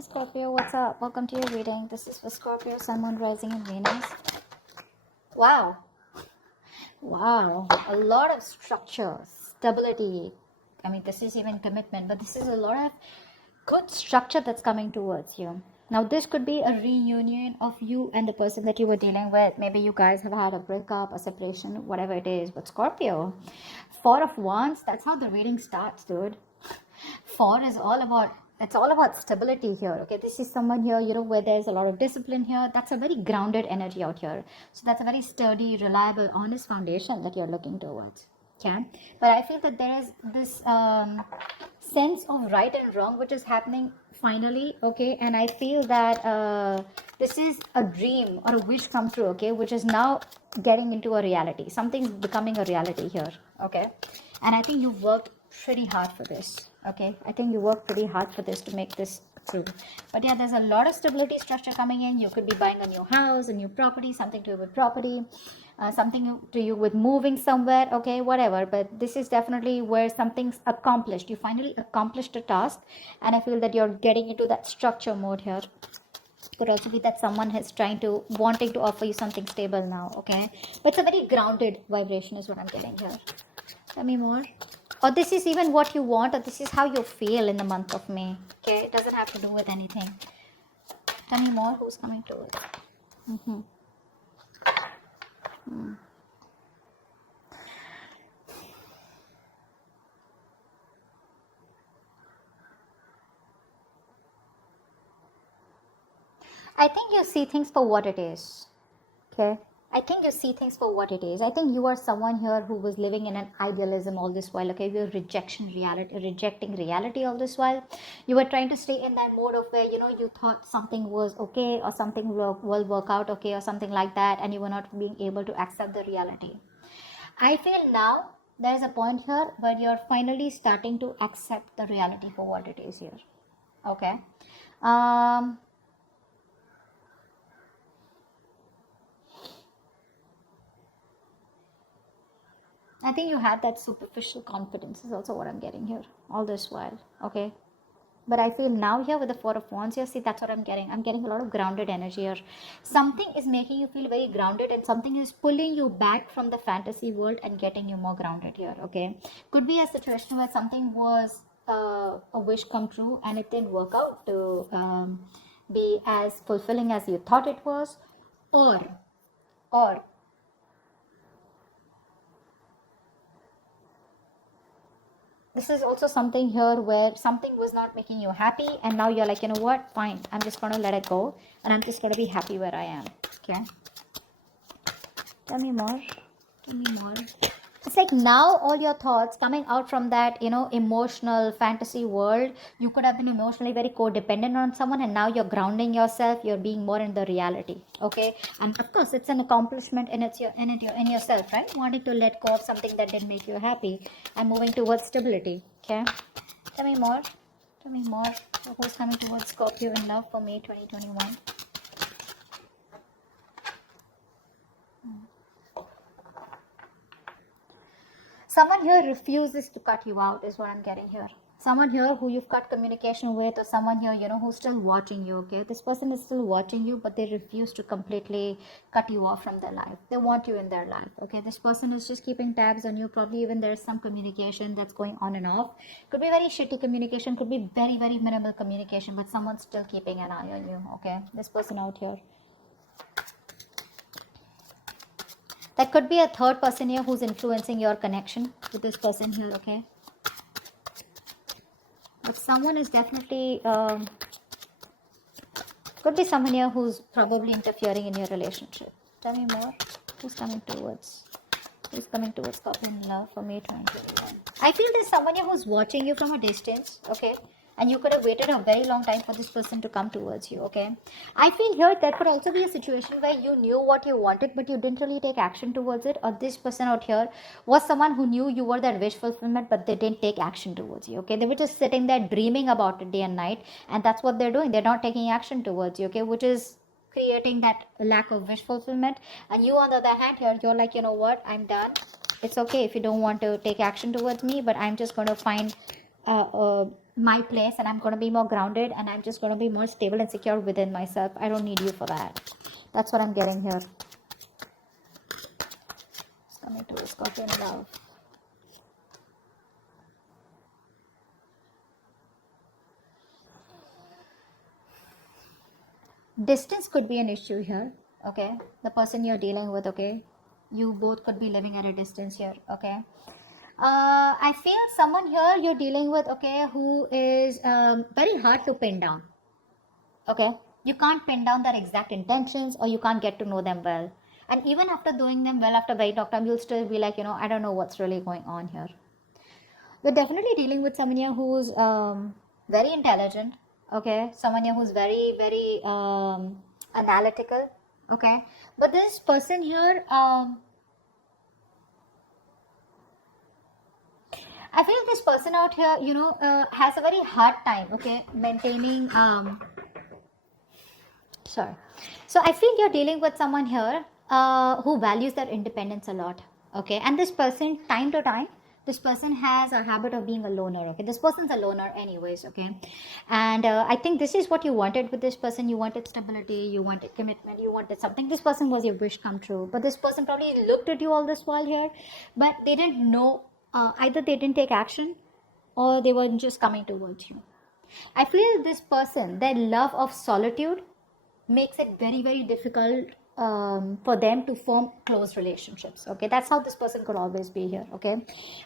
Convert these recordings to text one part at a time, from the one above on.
Scorpio, what's up? Welcome to your reading. This is for Scorpio, Sun, Moon, Rising, and Venus. Wow. Wow. A lot of structure, stability. I mean, this is even commitment, but this is a lot of good structure that's coming towards you. Now, this could be a reunion of you and the person that you were dealing with. Maybe you guys have had a breakup, a separation, whatever it is. But Scorpio, Four of Wands, that's how the reading starts, dude. Four is all about, it's all about stability here. Okay, this is someone here, where there's a lot of discipline here. That's a very grounded energy out here. So that's a very sturdy, reliable, honest foundation that you're looking towards. Okay, but I feel that there is this sense of right and wrong which is happening finally. Okay, and I feel that this is a dream or a wish come true. Okay, which is now getting into a reality. Something's becoming a reality here. Okay, and I think you've worked pretty hard for this. Okay, I think you worked pretty hard for this to make this true. But yeah, there's a lot of stability structure coming in. You could be buying a new house, a new property, something to do with property, something to do with moving somewhere. Okay, whatever, but this is definitely where something's accomplished. You finally accomplished a task, and I feel that you're getting into that structure mode here. Could also be that someone is wanting to offer you something stable now. Okay, but it's a very grounded vibration is what I'm getting here. Tell me more. Or this is even what you want, or this is how you feel in the month of May. Okay, it doesn't have to do with anything. Tell me more. Who's coming to it? I think you see things for what it is. Okay. I think you see things for what it is. I think you are someone here who was living in an idealism all this while. Okay, you're rejecting reality all this while. You were trying to stay in that mode of where you thought something was okay or something will work out okay or something like that, and you were not being able to accept the reality. I feel now there is a point here where you're finally starting to accept the reality for what it is here. Okay. I think you had that superficial confidence is also what I'm getting here all this while. Okay. But I feel now here with the Four of Wands here, see, that's what I'm getting. I'm getting a lot of grounded energy here. Something is making you feel very grounded, and something is pulling you back from the fantasy world and getting you more grounded here. Okay. Could be a situation where something was a wish come true and it didn't work out to be as fulfilling as you thought it was, or this is also something here where something was not making you happy, and now you're like, you know what, fine, I'm just going to let it go, and I'm just going to be happy where I am. Okay, tell me more. It's like now all your thoughts coming out from that emotional fantasy world. You could have been emotionally very codependent on someone, and now you're grounding yourself, you're being more in the reality. Okay, and of course it's an accomplishment in yourself, right? Wanting to let go of something that didn't make you happy and moving towards stability. Okay, tell me more. Who's coming towards Scorpio in love for May 2021? Someone here refuses to cut you out is what I'm getting here. Someone here who you've cut communication with, or someone here, who's still watching you. Okay, this person is still watching you, but they refuse to completely cut you off from their life. They want you in their life. Okay, this person is just keeping tabs on you. Probably even there's some communication that's going on and off. Could be very shitty communication, could be very, very minimal communication, but someone's still keeping an eye on you. Okay, this person out here. That could be a third person here who's influencing your connection with this person here, okay? But someone is definitely, could be someone here who's probably interfering in your relationship. Tell me more. Who's coming towards Scorpio in love for May 2021? I feel there's someone here who's watching you from a distance, okay? And you could have waited a very long time for this person to come towards you. Okay, I feel here there could also be a situation where you knew what you wanted, but you didn't really take action towards it. Or this person out here was someone who knew you were that wish fulfillment, but they didn't take action towards you. Okay, they were just sitting there dreaming about it day and night, and that's what they're doing. They're not taking action towards you. Okay, which is creating that lack of wish fulfillment. And you, on the other hand, here you're like, you know what, I'm done. It's okay if you don't want to take action towards me, but I'm just going to find my place, and I'm going to be more grounded, and I'm just going to be more stable and secure within myself. I don't need you for that. That's what I'm getting here. It's coming to Scorpio in love. Distance could be an issue here. Okay, the person you're dealing with, okay, you both could be living at a distance here. Okay, I feel someone here you're dealing with, okay, who is very hard to pin down. Okay, you can't pin down their exact intentions, or you can't get to know them well. And even after doing them well, after very long time, you'll still be like, I don't know what's really going on here. We're definitely dealing with someone here who's very intelligent. Okay, someone here who's very, very analytical. Okay, but this person here, I feel this person out here, has a very hard time, okay, maintaining. Sorry. So I feel you're dealing with someone here who values their independence a lot, okay, and this person, time to time, this person has a habit of being a loner. Okay, this person's a loner anyways. Okay, and I think this is what you wanted with this person. You wanted stability, you wanted commitment, you wanted something. This person was your wish come true, but this person probably looked at you all this while here, but they didn't know, either they didn't take action, or they were just coming towards you. I feel this person, their love of solitude makes it very, very difficult for them to form close relationships. Okay, that's how this person could always be here. Okay,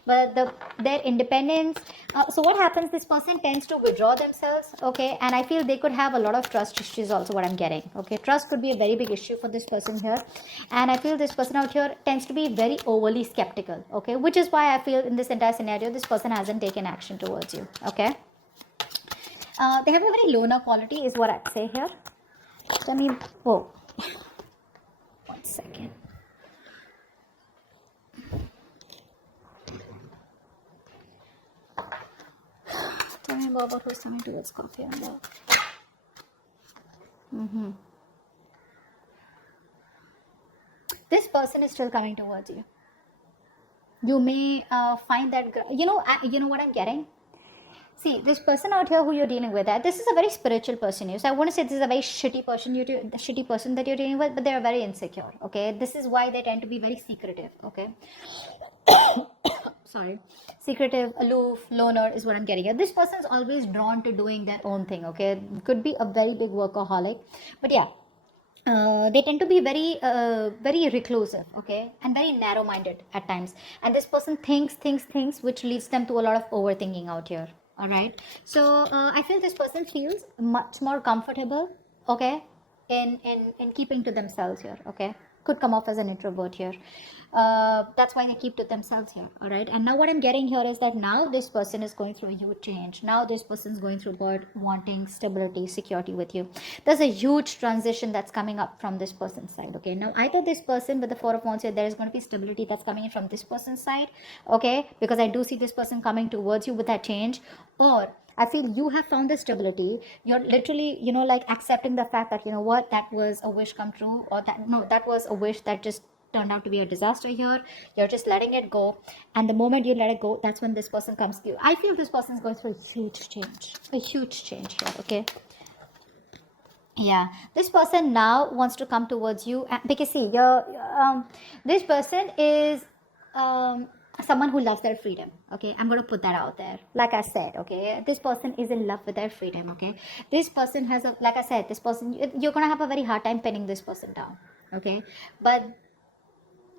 but their independence, so what happens, this person tends to withdraw themselves. Okay, and I feel they could have a lot of trust issues also, what I'm getting. Okay, trust could be a very big issue for this person here, and I feel this person out here tends to be very overly skeptical. Okay, which is why I feel in this entire scenario this person hasn't taken action towards you. Okay, they have a very loner quality is what I'd say here. Let me, whoa, 1 second. Tell me about who's coming towards Scorpio and love. This person is still coming towards you. You may find that, you know what I'm getting? See, this person out here who you're dealing with, this is a very spiritual person. So I want to say this is a very shitty person that you're dealing with, but they're very insecure. Okay, this is why they tend to be very secretive. Okay, sorry, secretive, aloof, loner is what I'm getting at. This person's always drawn to doing their own thing. Okay, could be a very big workaholic, but yeah. They tend to be very very reclusive, okay, and very narrow-minded at times, and this person thinks, which leads them to a lot of overthinking out here. All right, so I feel this person feels much more comfortable, okay, in keeping to themselves here. Okay, could come off as an introvert here. That's why they keep to themselves here. All right, and now what I'm getting here is that now this person is going through a huge change. Now this person's going through about wanting stability, security with you. There's a huge transition that's coming up from this person's side. Okay, now either this person with the Four of Wands here, there is going to be stability that's coming in from this person's side. Okay, because I do see this person coming towards you with that change, or I feel you have found the stability. You're literally, like accepting the fact that, what, that was a wish come true, or that was a wish that just turned out to be a disaster here. You're just letting it go. And the moment you let it go, that's when this person comes to you. I feel this person is going through a huge change here. Okay. Yeah, this person now wants to come towards you, because see, this person is someone who loves their freedom. Okay, I'm going to put that out there. Like I said, okay, this person is in love with their freedom. Okay, this person has like I said, this person, you're going to have a very hard time pinning this person down. Okay, but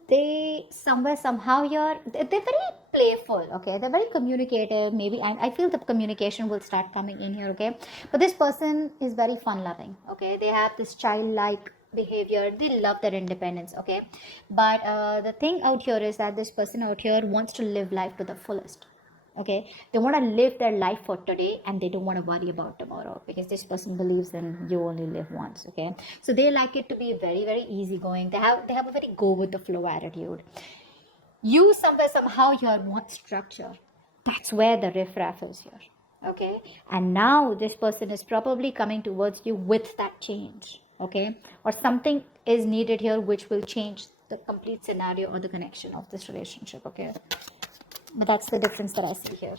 they somehow here, they're very playful. Okay, they're very communicative. Maybe I feel the communication will start coming in here. Okay, but this person is very fun loving. Okay, they have this childlike behavior, they love their independence. Okay, but the thing out here is that this person out here wants to live life to the fullest. Okay, they want to live their life for today, and they don't want to worry about tomorrow, because this person believes in you only live once. Okay, so they like it to be very, very easygoing. They have a very go with the flow attitude. You somehow here want structure. That's where the riffraff is here. Okay, and now this person is probably coming towards you with that change. Okay, or something is needed here which will change the complete scenario or the connection of this relationship. Okay, but that's the difference that I see here.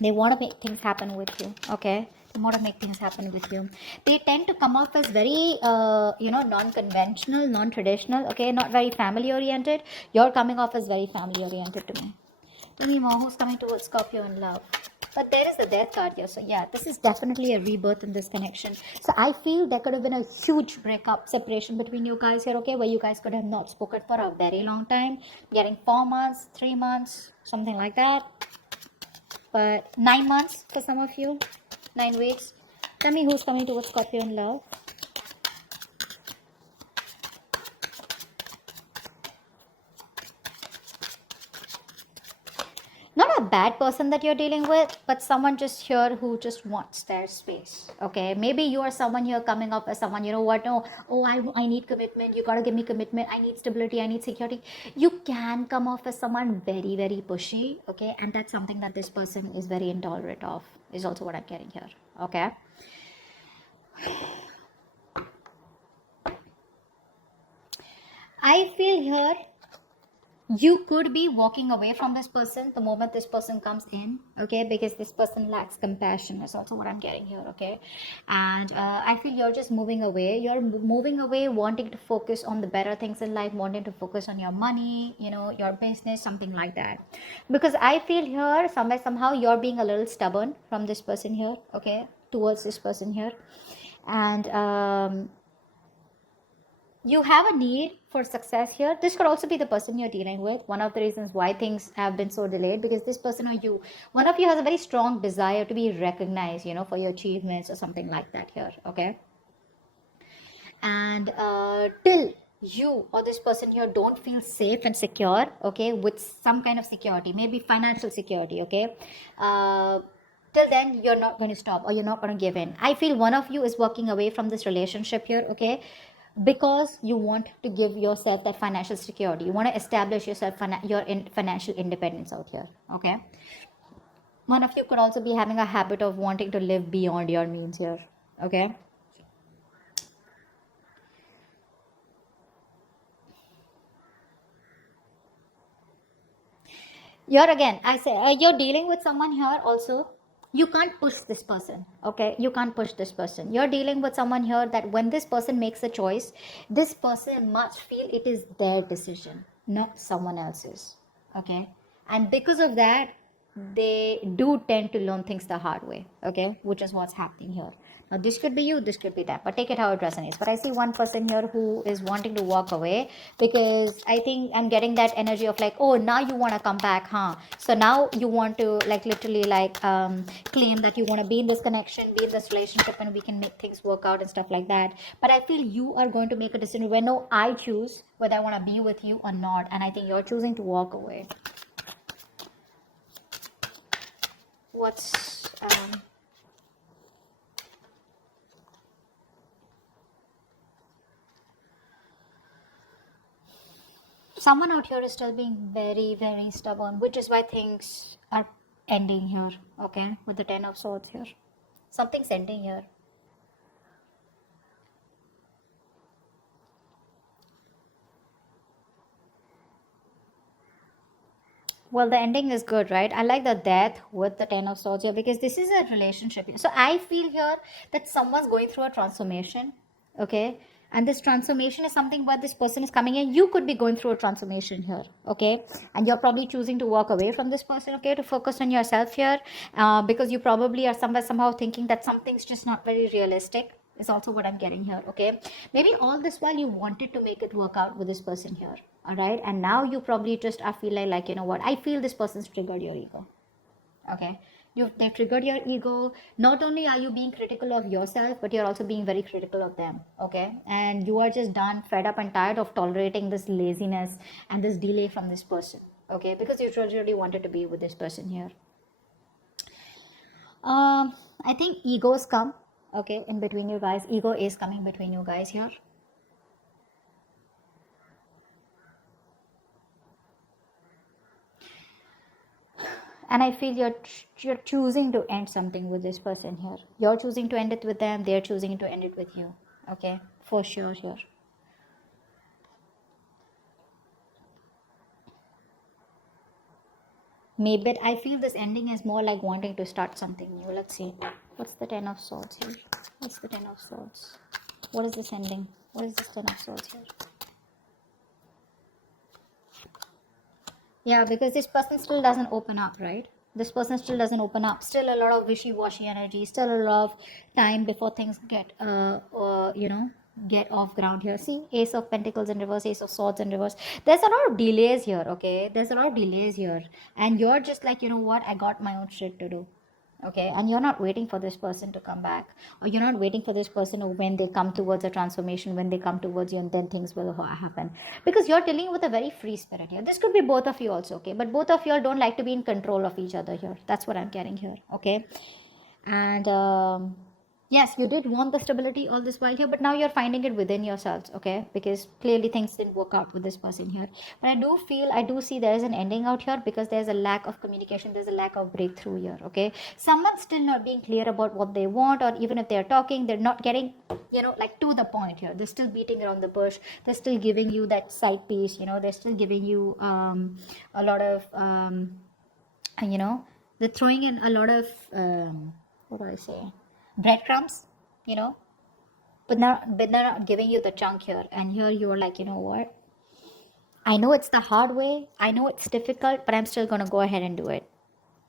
They want to make things happen with you. Okay, they want to make things happen with you. They tend to come off as very non-conventional, non-traditional. Okay, not very family oriented. You're coming off as very family oriented to me. Tell me more, who's coming towards Scorpio in love? But there is the death card here. So yeah, this is definitely a rebirth in this connection. So I feel there could have been a huge breakup, separation between you guys here, okay, where you guys could have not spoken for a very long time. Getting 4 months, 3 months, something like that. But 9 months for some of you. 9 weeks. Tell me who's coming towards Scorpio in love. Not a bad person that you're dealing with, but someone just here who just wants their space. Okay, maybe you are someone here coming up as someone, you know what, no, oh, I need commitment, you gotta give me commitment, I need stability, I need security. You can come off as someone very, very pushy. Okay, and that's something that this person is very intolerant of, is also what I'm getting here. Okay, I feel here you could be walking away from this person the moment this person comes in. Okay, because this person lacks compassion is also what I'm getting here. Okay, and I feel you're just moving away. You're moving away, wanting to focus on the better things in life, wanting to focus on your money, your business, something like that. Because I feel here somehow you're being a little stubborn from this person here. Okay, towards this person here. And you have a need for success here. This could also be the person you're dealing with. One of the reasons why things have been so delayed, because this person or you, one of you has a very strong desire to be recognized, for your achievements or something like that here. Okay, and till you or this person here don't feel safe and secure, okay, with some kind of security, maybe financial security, okay, till then you're not going to stop, or you're not going to give in. I feel one of you is walking away from this relationship here. Okay, because you want to give yourself that financial security, you want to establish yourself your financial independence out here. Okay, one of you could also be having a habit of wanting to live beyond your means here. Okay, you're again, I say, you're dealing with someone here also. You can't push this person. Okay, you can't push this person. You're dealing with someone here that when this person makes a choice, this person must feel it is their decision, not someone else's. Okay, and because of that, they do tend to learn things the hard way. Okay, which is what's happening here. Now this could be you, this could be that, but take it how it resonates. But I see one person here who is wanting to walk away, because I think I'm getting that energy of like, oh, now you want to come back, huh? So now you want to like literally like claim that you want to be in this connection, be in this relationship, and we can make things work out and stuff like that. But I feel you are going to make a decision where no, I choose whether I want to be with you or not, and I think you're choosing to walk away. What's someone out here is still being very, very stubborn, which is why things are ending here. Okay, with the 10 of swords here, something's ending here. Well, the ending is good, right? I like the death with the 10 of swords here, because this is a relationship. So I feel here that someone's going through a transformation. Okay, and this transformation is something where this person is coming in. You could be going through a transformation here. Okay, and you're probably choosing to walk away from this person. Okay, to focus on yourself here, because you probably are somehow thinking that something's just not very realistic, is also what I'm getting here. Okay, maybe all this while you wanted to make it work out with this person here. All right, and now you probably just are feeling like, you know what, I feel this person's triggered your ego. Okay, they've triggered your ego. Not only are you being critical of yourself, but you're also being very critical of them. Okay, and you are just done, fed up and tired of tolerating this laziness and this delay from this person. Okay, because you really wanted to be with this person here. I think egos come, okay, in between you guys. Ego is coming between you guys here. And I feel you're choosing to end something with this person here. You're choosing to end it with them, they're choosing to end it with you. Okay, for sure here. Maybe I feel this ending is more like wanting to start something new. Let's see. What's the Ten of Swords here? What's the Ten of Swords? What is this ending? What is this Ten of Swords here? Yeah, because this person still doesn't open up, right? This person still doesn't open up. Still a lot of wishy-washy energy. Still a lot of time before things get, get off ground here. See, Ace of Pentacles in reverse, Ace of Swords in reverse. There's a lot of delays here, okay? There's a lot of delays here. And you're just like, you know what? I got my own shit to do. Okay, and you're not waiting for this person to come back, or you're not waiting for this person when they come towards a transformation, when they come towards you, and then things will happen, because you're dealing with a very free spirit here. This could be both of you also, okay, but both of you all don't like to be in control of each other here. That's what I'm getting here, okay. And yes, you did want the stability all this while here, but now you're finding it within yourselves, okay, because clearly things didn't work out with this person here. But I do see there is an ending out here, because there's a lack of communication, there's a lack of breakthrough here, okay. Someone's still not being clear about what they want, or even if they're talking, they're not getting, like to the point here. They're still beating around the bush. They're still giving you that side piece, they're still giving you a lot of they're throwing in a lot of what do I say, breadcrumbs, but they're not giving you the chunk here. And here you're like, you know what, I know it's the hard way, I know it's difficult, but I'm still gonna go ahead and do it.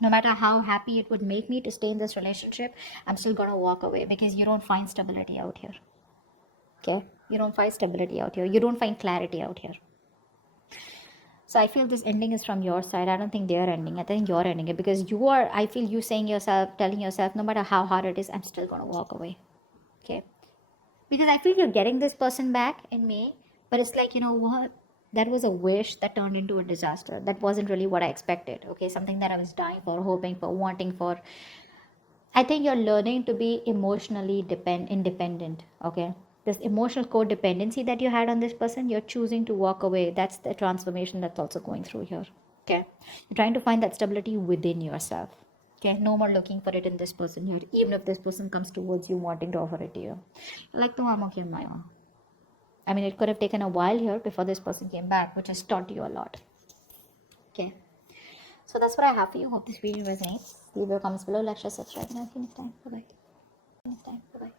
No matter how happy it would make me to stay in this relationship, I'm still gonna walk away, because you don't find stability out here, okay. You don't find stability out here, you don't find clarity out here. So I feel this ending is from your side. I don't think they're ending. I think you're ending it, because I feel you telling yourself, no matter how hard it is, I'm still going to walk away. Okay. Because I feel you're getting this person back in May, but it's like, you know what? That was a wish that turned into a disaster. That wasn't really what I expected. Okay. Something that I was dying for, hoping for, wanting for. I think you're learning to be emotionally independent. Okay. This emotional codependency that you had on this person, you're choosing to walk away. That's the transformation that's also going through here. Okay. You're trying to find that stability within yourself. Okay. No more looking for it in this person here, even if this person comes towards you wanting to offer it to you. Like, no, I'm okay on my own. I mean, it could have taken a while here before this person came back, which has taught you a lot. Okay. So that's what I have for you. Hope this video resonates. Leave your comments below, like, share, subscribe, and I'll see you next time. Bye bye.